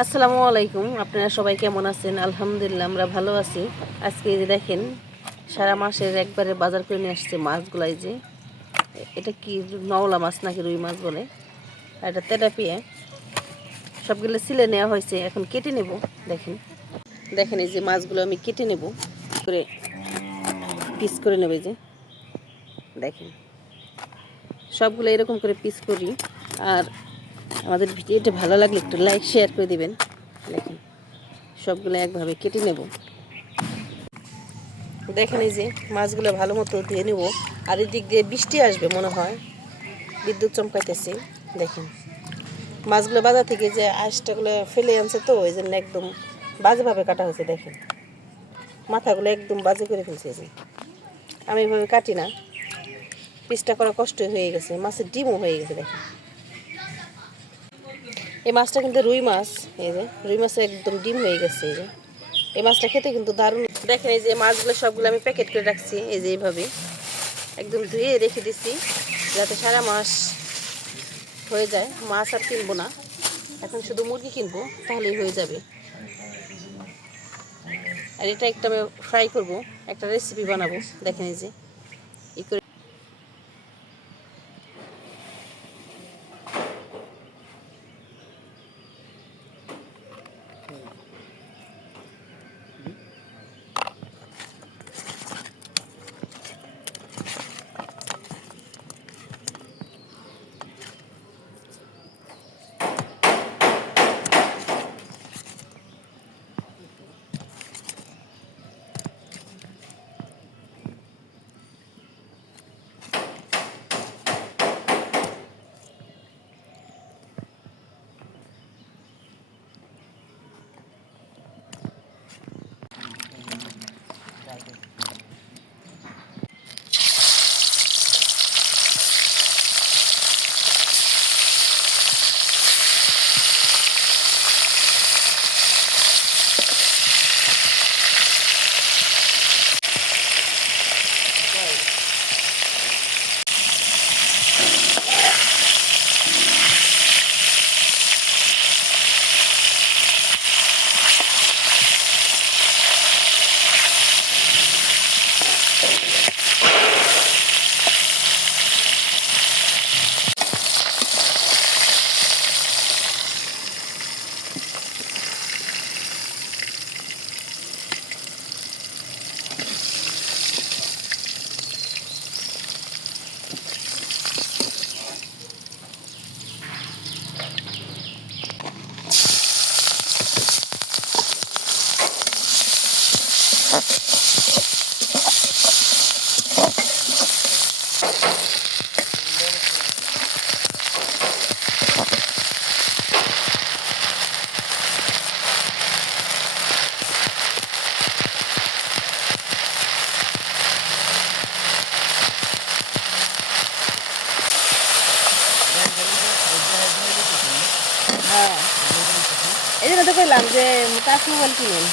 আসসালামু আলাইকুম। আপনারা সবাই কেমন আছেন? আলহামদুলিল্লাহ আমরা ভালো আছি। আজকে এই যে দেখেন সারা মাসের একবারে বাজার করে নিয়ে আসছে মাছগুলাই যে এটা কি নওলা মাছ নাকি রুই মাছ বলে, আর এটা তেলাপিয়া। সবগুলো সিলে নেওয়া হয়েছে, এখন কেটে নেব। দেখেন দেখেন এই যে মাছগুলো আমি কেটে নেব, করে পিস করে নেবে যে দেখেন সবগুলো এরকম করে পিস করি। আর আমাদের ভিডিওটা ভালো লাগলে একটু লাইক শেয়ার করে দিবেন। দেখেন সবগুলো একভাবে কেটে নেব। দেখেন এই যে মাছগুলো ভালো মতো ধুয়ে নেব। আর এদিক দিয়ে বৃষ্টি আসবে মনে হয়, বিদ্যুৎ চমকাইতেছে। দেখেন মাছগুলো বাজার থেকে যে আঁশটাগুলো ফেলে আনছে, তো ওই জন্য একদম বাজেভাবে কাটা হয়েছে। দেখেন মাথাগুলো একদম বাজে করে ফেলছে। যে আমি এভাবে কাটি না, পিসটা করা কষ্ট হয়ে গেছে, মাছের ডিমও হয়ে গেছে। দেখেন এই মাছটা কিন্তু রুই মাছ। এই যে রুই মাছের একদম ডিম হয়ে গেছে। এই যে এই মাছটা খেতে কিন্তু দারুণ। দেখেন এই যে মাছগুলো সবগুলো আমি প্যাকেট করে রাখছি, এই যে এইভাবে একদম ধুয়ে রেখে দিছি যাতে সারা মাস হয়ে যায়। মাছ আর কিনবো না, এখন শুধু মুরগি কিনবো, তাহলেই হয়ে যাবে। আর এটা একটা আমি ফ্রাই করবো, একটা রেসিপি বানাবো। দেখেন এই যে ই করে হ্যাঁ, এই জন্য তো কইলাম যে টাচ মোবাইল কিনেন।